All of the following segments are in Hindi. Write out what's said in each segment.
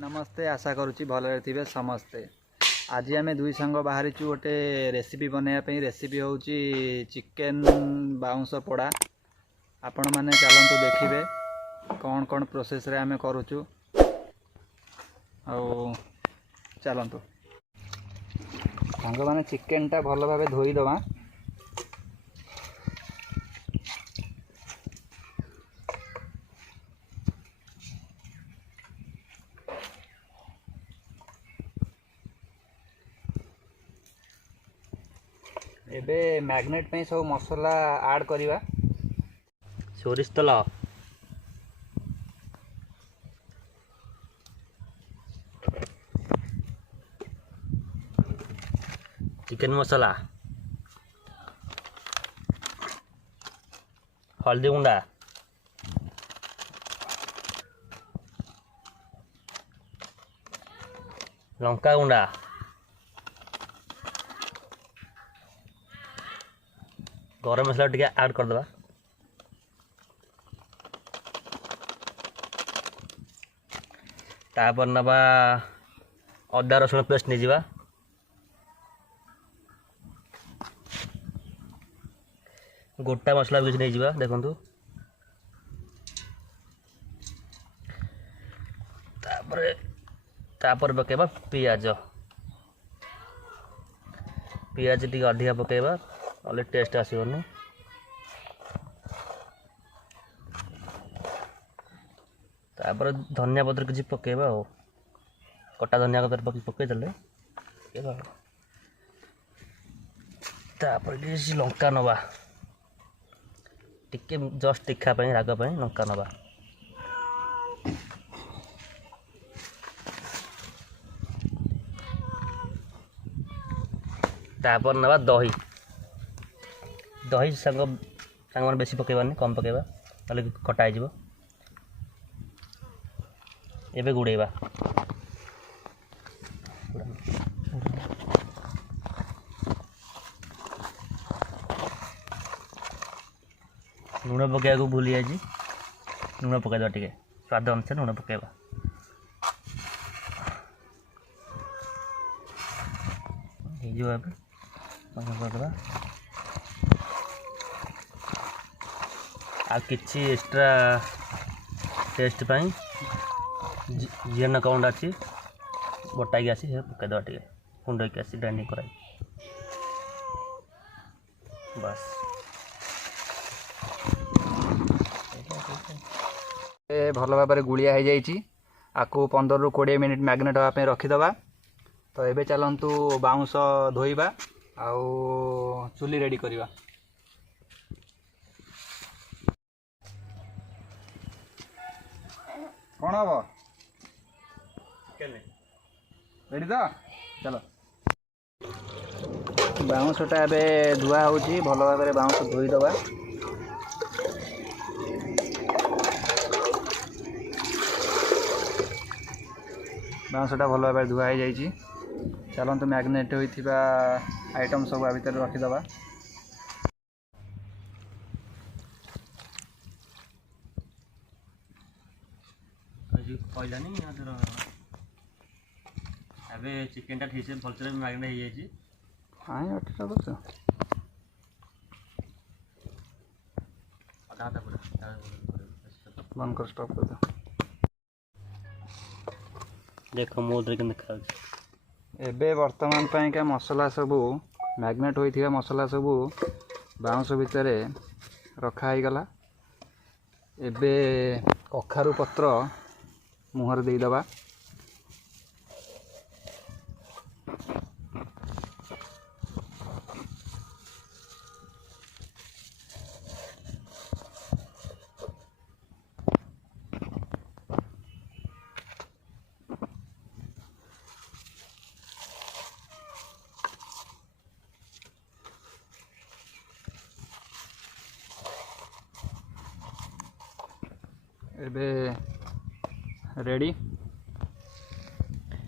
नमस्ते आशा करुच्ची भलरे थे समस्ते। आज आम दुई सांग बाहरी गोटे रेसिपी बनवाई। रेसिपी हूँ चिकेन बाउंस पोड़ा। आपण मैंने चलतु देखिए कौन कौन प्रोसेस रे आम करुचु। चलतु सांग मैंने चिकेन टा भल भाव धोईदवा। एबे मैग्नेट पे सब मसला ऐड करिवा। सोरिष तेल, चिकेन मसला, हल्दी गुंडा, लंका गुंडा, गरम मसला टिके ऐड कर दबा। तापर नबा अदा रसुण पेस्ट नहीं जावा। गोटा मसला भी नहीं जावा देखंतु। तापर पकेबा पियाज। पियाज टी अधिका पकेबा नले टेस्ट आसबनी। तापर धनिया पत्र किसी पकेबा हो, कटा धनिया पत्र पकईदेले। तापर किसी लंका नवा, टिके जस्ट तीखा पाई राग पाई लंका नवा। तापर नवा दही। दही सांग सांग बेसी पकेबानी, कम पकेबा ताले खटा हो। एबे गुड़ेबा। लुण पकड़ा को भूली जाइए। लुण पकईदा टे स्वाद अनुसार लुण पकईबा। आ किछि एक्स्ट्रा टेस्ट पाई जीर्ण काउंड अच्छी बटा की आसी पकईदा टे कुंड की आसी ग्राइंडिंग कराई बस। भल भाव गुड़िया हो जाइए। आपको 15 ରୁ 20 मिनिट मैग्नेट हाँपे रखीदे। तो ये चलतु बाउंस धोइबा आउ चुली रेडी करवा। कौन हम रेडी तो चलो। बाउंसटा एवं धुआ हो भल भाव बाउंस धोईदबा। बाउंसटा भल भाव धुआ हो जाइए। चलतु मैग्नेट होइथिबा आइटम सब आ भीतर रखीदबा। कहलानी अबे चिकेन टा ठीक से भलसे मैग्नेट हो जाइए। हाँ अठटा बस आधा आधा पूरा बंद कर स्टॉप कर दो। देखो मोद्रे के देखा एबे वर्तमान पाइका मसला सबू मैग्नेट होइथिबा मसला सबू बाउंस भितर रखाई गला। एबे कखारू पत्र मुहर देईदबा। एबे रेडी।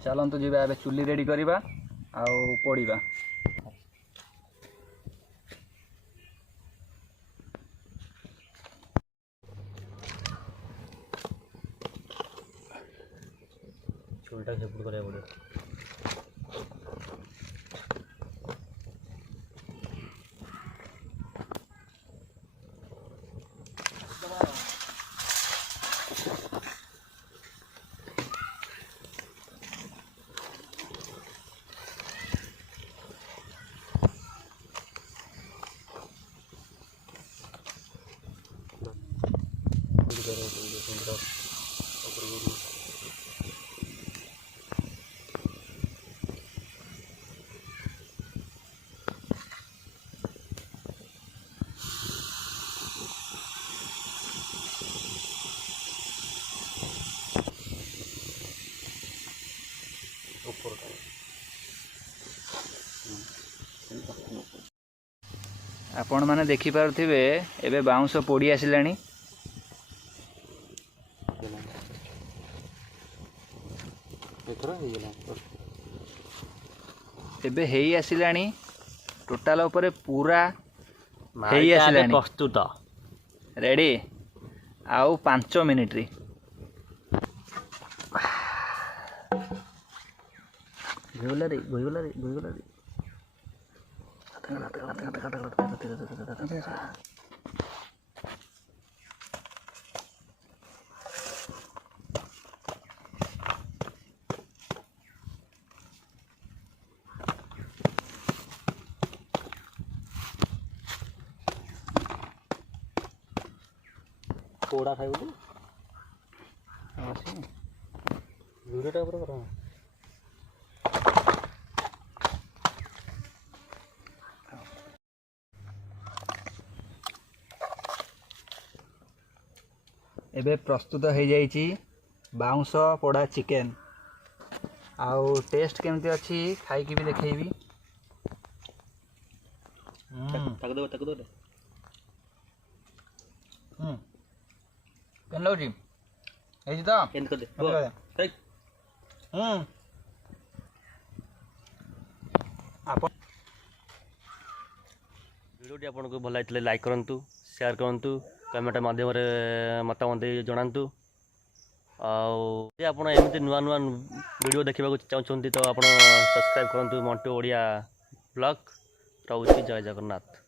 चलतु जीवा एबे चुली रेडी करवा आउ पोड़ीबा। ଏଇଟା ସେପଟ କରିବାକୁ ପଡ଼ିବ। आपण माने देखि पारुथिबे एबे बाउंस पोड़ी आसिलानी। एबे हेई आसिलानी टोटाल ऊपर पूरा हेई आसिलानी प्रस्तुत रेडी आउ 5 मिनिट री भइगला रे पोड़ा खाइबो तू वीडियोटा ऊपर करो। एबे प्रस्तुत हो जाइए बाउंस पोड़ा चिकेन। आउ टेस्ट केमती अच्छी खाई भी देखी। केन लगी तो वीडियोटी आपको भल लगे लाइक करूँ, शेयर करूँ, कमेंट माध्यम मतामत जनातु। आप एमती नुआ नुआ वीडियो देखा चाहते तो आप सब्सक्राइब करूँ मंटू ओडिया ब्लॉग। रोचे जय जगन्नाथ।